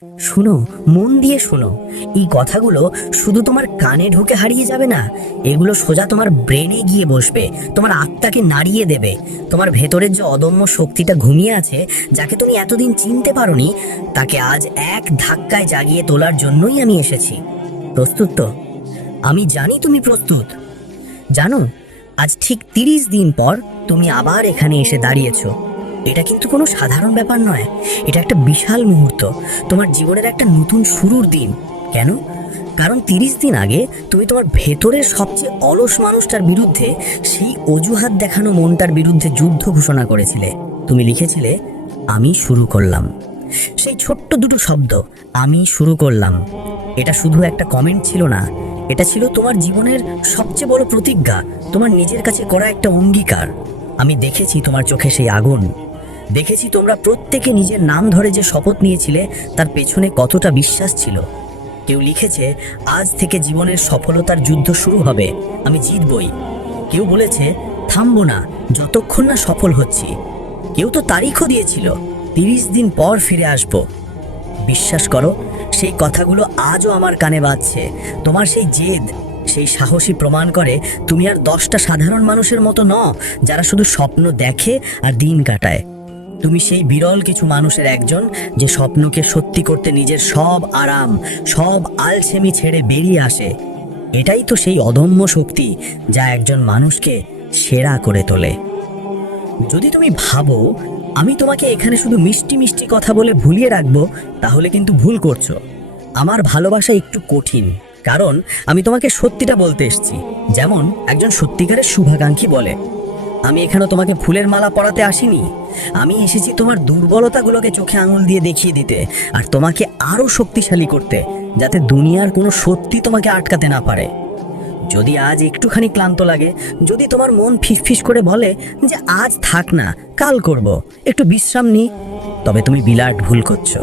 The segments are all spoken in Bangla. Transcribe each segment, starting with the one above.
শুনো, মন দিয়ে শোনো। এই কথাগুলো শুধু তোমার কানে ঢুকে হারিয়ে যাবে না, এগুলো সোজা তোমার ব্রেনে গিয়ে বসবে, তোমার আত্মাকে নাড়িয়ে দেবে। তোমার ভেতরের যে অদম্য শক্তিটা ঘুমিয়ে আছে, যাকে তুমি এতদিন চিনতে পারোনি, তাকে আজ এক ধাক্কায় জাগিয়ে তোলার জন্যই আমি এসেছি। প্রস্তুত তো? আমি জানি তুমি প্রস্তুত। জানো, আজ ঠিক তিরিশ দিন পর তুমি আবার এখানে এসে দাঁড়িয়েছো। এটা কিন্তু কোনো সাধারণ ব্যাপার নয়। এটা একটা বিশাল মুহূর্ত। তোমার জীবনের একটা নতুন শুরুর দিন। কেন? কারণ তিরিশ দিন আগে তুমি তোমার ভেতরের সবচেয়ে অলস মানুষটার বিরুদ্ধে সেই অজুহাত দেখানো মনটার বিরুদ্ধে যুদ্ধ ঘোষণা করেছিলে। তুমি লিখেছিলে, আমি শুরু করলাম। সেই ছোট্ট দুটো শব্দ, আমি শুরু করলাম। এটা শুধু একটা কমেন্ট ছিল না। এটা ছিল তোমার জীবনের সবচেয়ে বড় প্রতিজ্ঞা, তোমার নিজের কাছে করা একটা অঙ্গীকার। আমি দেখেছি তোমার চোখে সেই আগুন। দেখেছি তোমরা প্রত্যেকে নিজের নাম ধরে যে শপথ নিয়েছিলে, তার পেছনে কতটা বিশ্বাস ছিল। কেউ লিখেছে, আজ থেকে জীবনের সফলতার যুদ্ধ শুরু হবে, আমি জিতবই। কেউ বলেছে, থামবো না, যতক্ষণ না সফল হচ্ছি। কেউ তো তারিখও দিয়েছিল, তিরিশ দিন পর ফিরে আসব। বিশ্বাস করো, সেই কথাগুলো আজও আমার কানে বাজছে। তোমার সেই জেদ, সেই সাহসী প্রমাণ করে তুমি আর দশটা সাধারণ মানুষের মতো ন যারা শুধু স্বপ্ন দেখে আর দিন কাটায়। তুমি সেই বিরল কিছু মানুষের একজন যে স্বপ্নকে সত্যি করতে নিজের সব আরাম, সব আলসেমি ছেড়ে বেরিয়ে আসে। এটাই তো সেই অদম্য শক্তি যা একজন মানুষকে সেরা করে তোলে। যদি তুমি ভাবো, আমি তোমাকে এখানে শুধু মিষ্টি মিষ্টি কথা বলে ভুলিয়ে রাখব, তাহলে কিন্তু ভুল করছ। আমার ভালোবাসা একটু কঠিন, কারণ আমি তোমাকে সত্যিটা বলতে এসেছি। যেমন একজন সত্যিকারের শুভাকাঙ্ক্ষী বলে আমি এখানে তোমাকে ফুলের মালা পরাতে আসিনি। আমি এসেছি তোমার দুর্বলতাগুলোকে চোখে আঙুল দিয়ে দেখিয়ে দিতে আর তোমাকে আরও শক্তিশালী করতে, যাতে দুনিয়ার কোনো সত্যি তোমাকে আটকাতে না পারে। যদি আজ একটুখানি ক্লান্ত লাগে, যদি তোমার মন ফিসফিস করে বলে যে আজ থাক না, কাল করব, একটু বিশ্রাম নি তবে তুমি বিলাট ভুল করছ।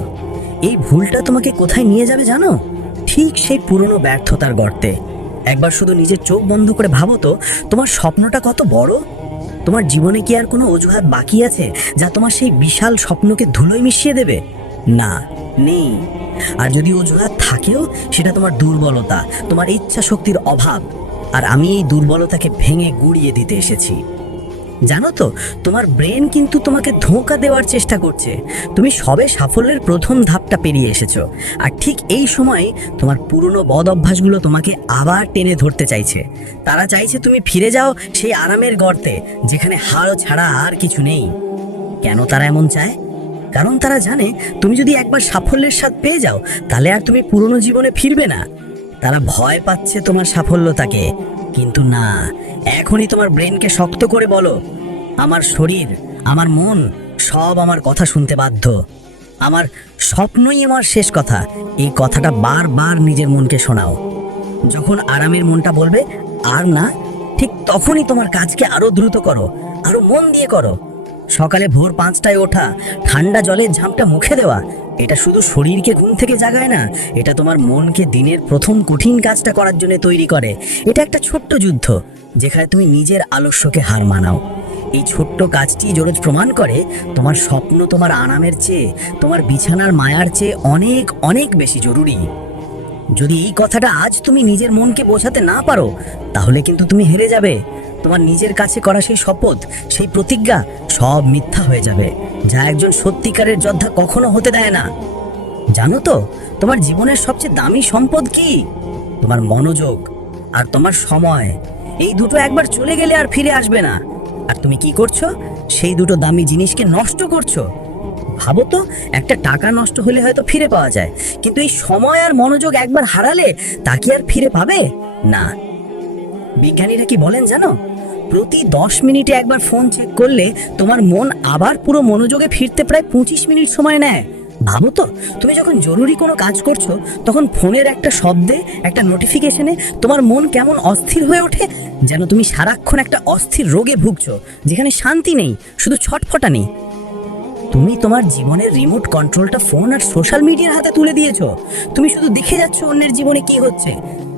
এই ভুলটা তোমাকে কোথায় নিয়ে যাবে জানো? ঠিক সেই পুরনো ব্যর্থতার গর্তে। একবার শুধু নিজের চোখ বন্ধ করে ভাবো তো, তোমার স্বপ্নটা কত বড়? তোমার জীবনে কি আর কোনো অজুহাত বাকি আছে যা তোমার সেই বিশাল স্বপ্নকে ধুলোয় মিশিয়ে দেবে? না, নেই। আর যদি অজুহাত থাকেও, সেটা তোমার দুর্বলতা, তোমার ইচ্ছা শক্তির অভাব। আর আমি এই দুর্বলতাকে ভেঙে গুড়িয়ে দিতে এসেছি। জানো তো, তোমার ব্রেন কিন্তু তোমাকে ধোঁকা দেওয়ার চেষ্টা করছে। তুমি সবে সাফল্যের প্রথম ধাপটা পেরিয়ে এসেছ। আর ঠিক এই সময় তোমার পুরনো বদ অভ্যাসগুলো তোমাকে আবার টেনে ধরতে চাইছে। তারা চাইছে তুমি ফিরে যাও সেই আরামের গর্তে, যেখানে হাড় ছাড়া আর কিছু নেই। কেন তারা এমন চায়? কারণ তারা জানে তুমি যদি একবার সাফল্যের স্বাদ পেয়ে যাও, তাহলে আর তুমি পুরনো জীবনে ফিরবে না। তারা ভয় পাচ্ছে তোমার সাফল্যতাকে। কিন্তু না, এখনই তোমার ব্রেনকে শক্ত করে বলো, আমার শরীর, আমার মন, সব আমার কথা শুনতে বাধ্য। আমার স্বপ্নই আমার শেষ কথা। এই কথাটা বারবার নিজের মনকে শোনাও। যখন আরামের মনটা বলবে, আর না, ঠিক তখনই তোমার কাজকে আরও দ্রুত করো, আরও মন দিয়ে করো। সকালে ভোর পাঁচটায় ওঠা, ঠান্ডা জলের ঝাঁপটা মুখে দেওয়া, এটা শুধু শরীরকে ঘুম থেকে জাগায় না, এটা তোমার মনকে দিনের প্রথম কঠিন কাজটা করার জন্য তৈরি করে। এটা একটা ছোট্ট যুদ্ধ, যেখানে তুমি নিজের আলস্যকে হার মানাও। এই ছোট্ট কাজটি জোরজ প্রমাণ করে, তোমার স্বপ্ন তোমার আরামের চেয়ে, তোমার বিছানার মায়ার চেয়ে অনেক অনেক বেশি জরুরি। যদি এই কথাটা আজ তুমি নিজের মনকে বোঝাতে না পারো, তাহলে কিন্তু তুমি হেরে যাবে। তোমার নিজের কাছে করা সেই শপথ, সেই প্রতিজ্ঞা সব মিথ্যা হয়ে যাবে, যা একজন সত্যিকারের যোদ্ধা কখনো হতে দেয় না। জানো তো, তোমার জীবনের সবচেয়ে দামি সম্পদ কি? তোমার মনোযোগ আর তোমার সময়। এই দুটো একবার চলে গেলে আর ফিরে আসবে না। আর তুমি কি করছ? সেই দুটো দামি জিনিসকে নষ্ট করছ। ভাবো তো, একটা টাকা নষ্ট হলে হয়তো ফিরে পাওয়া যায়, কিন্তু এই সময় আর মনোযোগ একবার হারালে তা কি আর ফিরে পাবে? না। বিজ্ঞানীরা কি বলেন জানো? প্রতি দশ মিনিটে একবার ফোন চেক করলে তোমার মন আবার পুরো মনোযোগে ফিরতে প্রায় পঁচিশ মিনিট সময় নেয়। ভাবো তো। তুমি যখন জরুরি কোনো কাজ করছ, তখন ফোনের একটা শব্দে, একটা নোটিফিকেশনে তোমার মন কেমন অস্থির হয়ে ওঠে? যেন তুমি সারাক্ষণ একটা অস্থির রোগে ভুগছো, যেখানে শান্তি নেই, শুধু ছটফটা নেই। তুমি তোমার জীবনের রিমোট কন্ট্রোলটা ফোন আর সোশ্যাল মিডিয়ার হাতে তুলে দিয়েছ। তুমি শুধু দেখে যাচ্ছ অন্যের জীবনে কি হচ্ছে।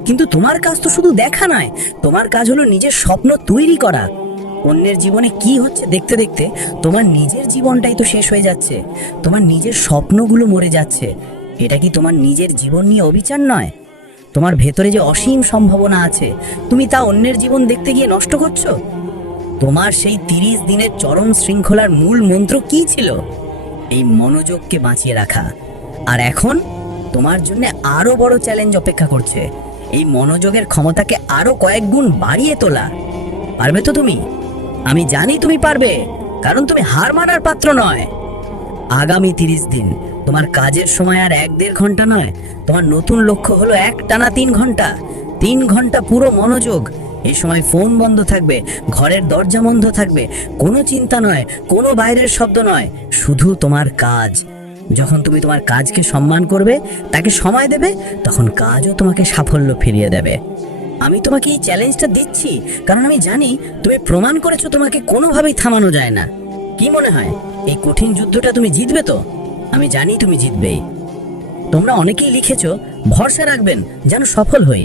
কিন্তু তোমার কাজ তো শুধু দেখা নয়, তোমার কাজ হলো নিজের স্বপ্ন তৈরি করা। অন্যের জীবনে কি হচ্ছে দেখতে দেখতে তোমার নিজের জীবনটাই তো শেষ হয়ে যাচ্ছে। তোমার নিজের স্বপ্নগুলো মরে যাচ্ছে। এটা কি তোমার নিজের জীবন নিয়ে অবিচার নয়? তোমার ভেতরে যে অসীম সম্ভাবনা আছে, তুমি তা অন্যের জীবন দেখতে গিয়ে নষ্ট করছ? তোমার সেই তিরিশ দিনের চরম শৃঙ্খলার মূল মন্ত্র কি ছিল? এই মনোযোগকে বাঁচিয়ে রাখা। আর এখন তোমার জন্য আরও বড় চ্যালেঞ্জ অপেক্ষা করছে। এই মনোযোগের ক্ষমতাকে আরও কয়েক গুণ বাড়িয়ে তোলা। পারবে তো তুমি? আমি জানি তুমি পারবে, কারণ তুমি হার মানার পাত্র নয়। আগামী তিরিশ দিন, তোমার কাজের সময় আর এক দেড় ঘণ্টা নয়, তোমার নতুন লক্ষ্য হলো এক টানা তিন ঘণ্টা তিন ঘণ্টা পুরো মনোযোগ। এ সময় ফোন বন্ধ থাকবে, ঘরের দরজা বন্ধ থাকবে, কোনো চিন্তা নয়, কোনো বাইরের শব্দ নয়, শুধু তোমার কাজ। যখন তুমি তোমার কাজকে সম্মান করবে, তাকে সময় দেবে, তখন কাজও তোমাকে সাফল্য ফিরিয়ে দেবে। আমি তোমাকে এই চ্যালেঞ্জটা দিচ্ছি, কারণ আমি জানি তুমি প্রমাণ করেছ তোমাকে কোনোভাবেই থামানো যায় না। কি মনে হয়, এই কঠিন যুদ্ধটা তুমি জিতবে তো? আমি জানি তুমি জিতবেই। তোমরা অনেকেই লিখেছ, ভরসা রাখবেন যেন সফল হই।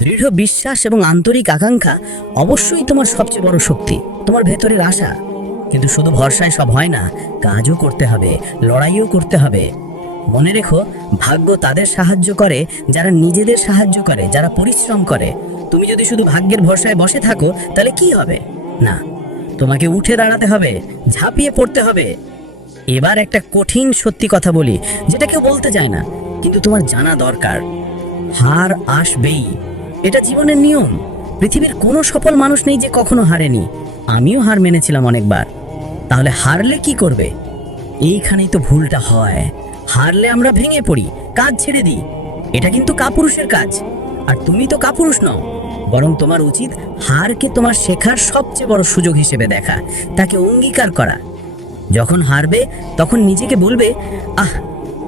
দৃঢ় বিশ্বাস এবং আন্তরিক আকাঙ্ক্ষা অবশ্যই তোমার সবচেয়ে বড় শক্তি, তোমার ভেতরের আশা। কিন্তু শুধু ভরসায় সব হয় না, কাজও করতে হবে, লড়াইও করতে হবে। মনে রেখো, ভাগ্য তাদের সাহায্য করে, যারা নিজেদের সাহায্য করে, যারা পরিশ্রম করে। তুমি যদি শুধু ভাগ্যের ভরসায় বসে থাকো, তাহলে কি হবে? না, তোমাকে উঠে দাঁড়াতে হবে, ঝাঁপিয়ে পড়তে হবে। এবার একটা কঠিন সত্যি কথা বলি, যেটা কেউ বলতে চায় না, কিন্তু তোমার জানা দরকার। হার আসবেই। এটা জীবনের নিয়ম। পৃথিবীর কোনো সফল মানুষ নেই যে কখনো হারেনি। আমিও হার মেনেছিলাম অনেকবার। তাহলে হারলে কি করবে? এইখানেই তো ভুলটা হয়। হারলে আমরা ভেঙে পড়ি, কাজ ছেড়ে দিই। এটা কিন্তু কাপুরুষের কাজ। আর তুমি তো কাপুরুষ নও, বরং তোমার উচিত হারকে তোমার শেখার সবচেয়ে বড় সুযোগ হিসেবে দেখা, তাকে অঙ্গীকার করা। যখন হারবে, তখন নিজেকে বলবে, আহ,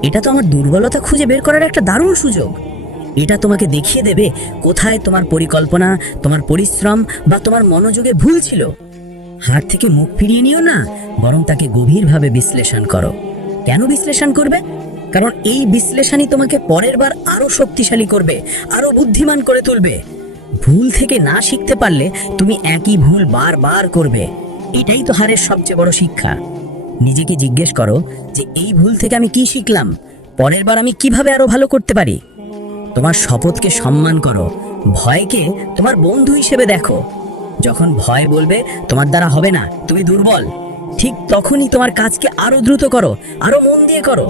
এটা তো আমার দুর্বলতা খুঁজে বের করার একটা দারুণ সুযোগ। এটা তোমাকে দেখিয়ে দেবে কোথায় তোমার পরিকল্পনা, তোমার পরিশ্রম বা তোমার মনোযোগে ভুল ছিল। হার থেকে মুখ ফিরিয়ে নিও না, বরং তাকে গভীরভাবে বিশ্লেষণ করো। কেন বিশ্লেষণ করবে? কারণ এই বিশ্লেষণই তোমাকে পরের বার আরও শক্তিশালী করবে, আরও বুদ্ধিমান করে তুলবে। ভুল থেকে না শিখতে পারলে তুমি একই ভুল বারবার করবে। এটাই তো হারের সবচেয়ে বড় শিক্ষা। নিজেকে জিজ্ঞেস করো যে এই ভুল থেকে আমি কি শিখলাম? পরের বার আমি কীভাবে আরও ভালো করতে পারি? তোমার শপথকে সম্মান করো। ভয়কে তোমার বন্ধু হিসেবে দেখো। যখন ভয় বলবে, তোমার দ্বারা হবে না। তুমি দুর্বল। ঠিক তখনই তোমার কাজকে আরও দ্রুত করো, আরও মন দিয়ে করো।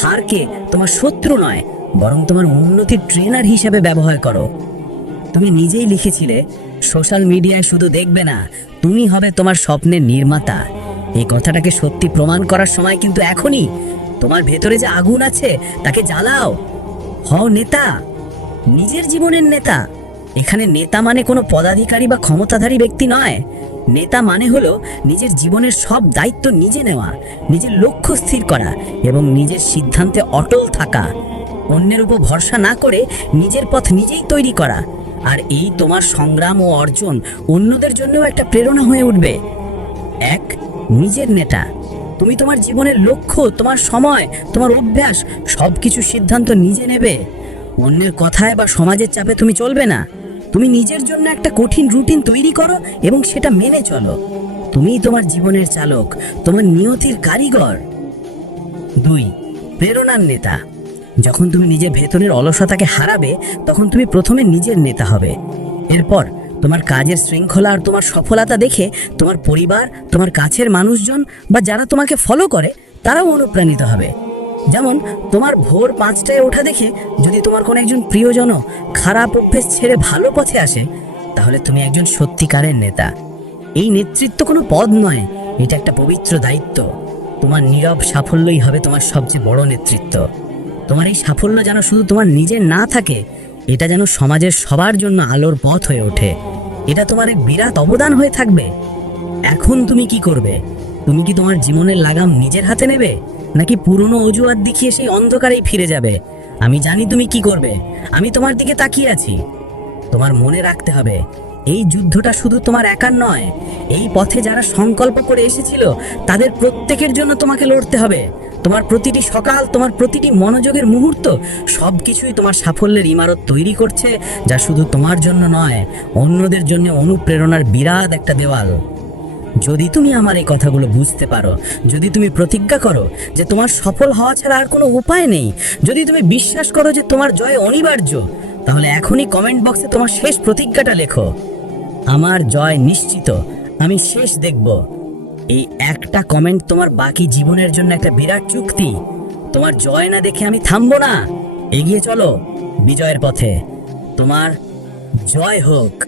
হারকে তোমার শত্রু নয়, বরং তোমার উন্নতির ট্রেনার হিসেবে ব্যবহার করো। তুমি নিজেই লিখেছিলে সোশ্যাল মিডিয়ায় শুধু দেখবে না, তুমি হবে তোমার স্বপ্নের নির্মাতা। এই কথাটাকে সত্যি প্রমাণ করার সময় কিন্তু এখনই তোমার ভেতরে যে আগুন আছে, তাকে জ্বালাও। হও নেতা, নিজের জীবনের নেতা। এখানে নেতা মানে কোনো পদাধিকারী বা ক্ষমতাধারী ব্যক্তি নয়। নেতা মানে হলো নিজের জীবনের সব দায়িত্ব নিজে নেওয়া, নিজের লক্ষ্য স্থির করা এবং নিজের সিদ্ধান্তে অটল থাকা। অন্যের উপর ভরসা না করে নিজের পথ নিজেই তৈরি করা। আর এই তোমার সংগ্রাম ও অর্জন অন্যদের জন্যও একটা প্রেরণা হয়ে উঠবে। এক, নিজের নেতা। তুমি তোমার জীবনের লক্ষ্য, তোমার সময়, তোমার অভ্যাস সব কিছু সিদ্ধান্ত নিজে নেবে। অন্যের কথায় বা সমাজের চাপে তুমি চলবে না। তুমি নিজের জন্য একটা কঠিন রুটিন তৈরি করো এবং সেটা মেনে চলো। তুমিই তোমার জীবনের চালক, তোমার নিয়তির কারিগর। দুই, প্রেরণার নেতা। যখন তুমি নিজের ভেতরের অলসতাকে হারাবে, তখন তুমি প্রথমে নিজের নেতা হবে। এরপর তোমার কাজের শৃঙ্খলা আর তোমার সফলতা দেখে তোমার পরিবার, তোমার কাছের মানুষজন বা যারা তোমাকে ফলো করে, তারাও অনুপ্রাণিত হবে। যেমন, তোমার ভোর পাঁচটায় ওঠা দেখে যদি তোমার কোনো একজন প্রিয়জন খারাপ অভ্যেস ছেড়ে ভালো পথে আসে, তাহলে তুমি একজন সত্যিকারের নেতা। এই নেতৃত্ব কোনো পদ নয়, এটা একটা পবিত্র দায়িত্ব। তোমার নীরব সাফল্যই হবে তোমার সবচেয়ে বড় নেতৃত্ব। তোমার এই সাফল্য যেন শুধু তোমার নিজের না থাকে, এটা যেন সমাজের সবার জন্য আলোর পথ হয়ে ওঠে। এটা তোমার এক বিরাট অবদান হয়ে থাকবে। এখন তুমি কি করবে? তুমি কি তোমার জীবনের লাগাম নিজের হাতে নেবে? নাকি পুরনো অজুহাত দেখিয়ে সেই অন্ধকারেই ফিরে যাবে? আমি জানি তুমি কি করবে। আমি তোমার দিকে তাকিয়ে আছি। তোমার মনে রাখতে হবে, এই যুদ্ধটা শুধু তোমার একার নয়, এই পথে যারা সংকল্প করে এসেছিল, তাদের প্রত্যেকের জন্য তোমাকে লড়তে হবে। তোমার প্রতিটি সকাল, তোমার প্রতিটি মনোযোগের মুহূর্ত সব কিছুই তোমার সাফল্যের ইমারত তৈরি করছে, যা শুধু তোমার জন্য নয়, অন্যদের জন্য অনুপ্রেরণার বিরাট একটা দেওয়াল। যদি তুমি আমার এই কথাগুলো বুঝতে পারো, যদি তুমি প্রতিজ্ঞা করো যে তোমার সফল হওয়া ছাড়া আর কোনো উপায় নেই, যদি তুমি বিশ্বাস করো যে তোমার জয় অনিবার্য, তাহলে এখনই কমেন্ট বক্সে তোমার শেষ প্রতিজ্ঞাটা লেখো। আমার জয় নিশ্চিত, আমি শেষ দেখব। এই একটা কমেন্ট তোমার বাকি জীবনের জন্য একটা বিরাট চুক্তি। তোমার জয় না দেখে আমি থামবো না। এগিয়ে চলো, বিজয়ের পথে। তোমার জয় হোক।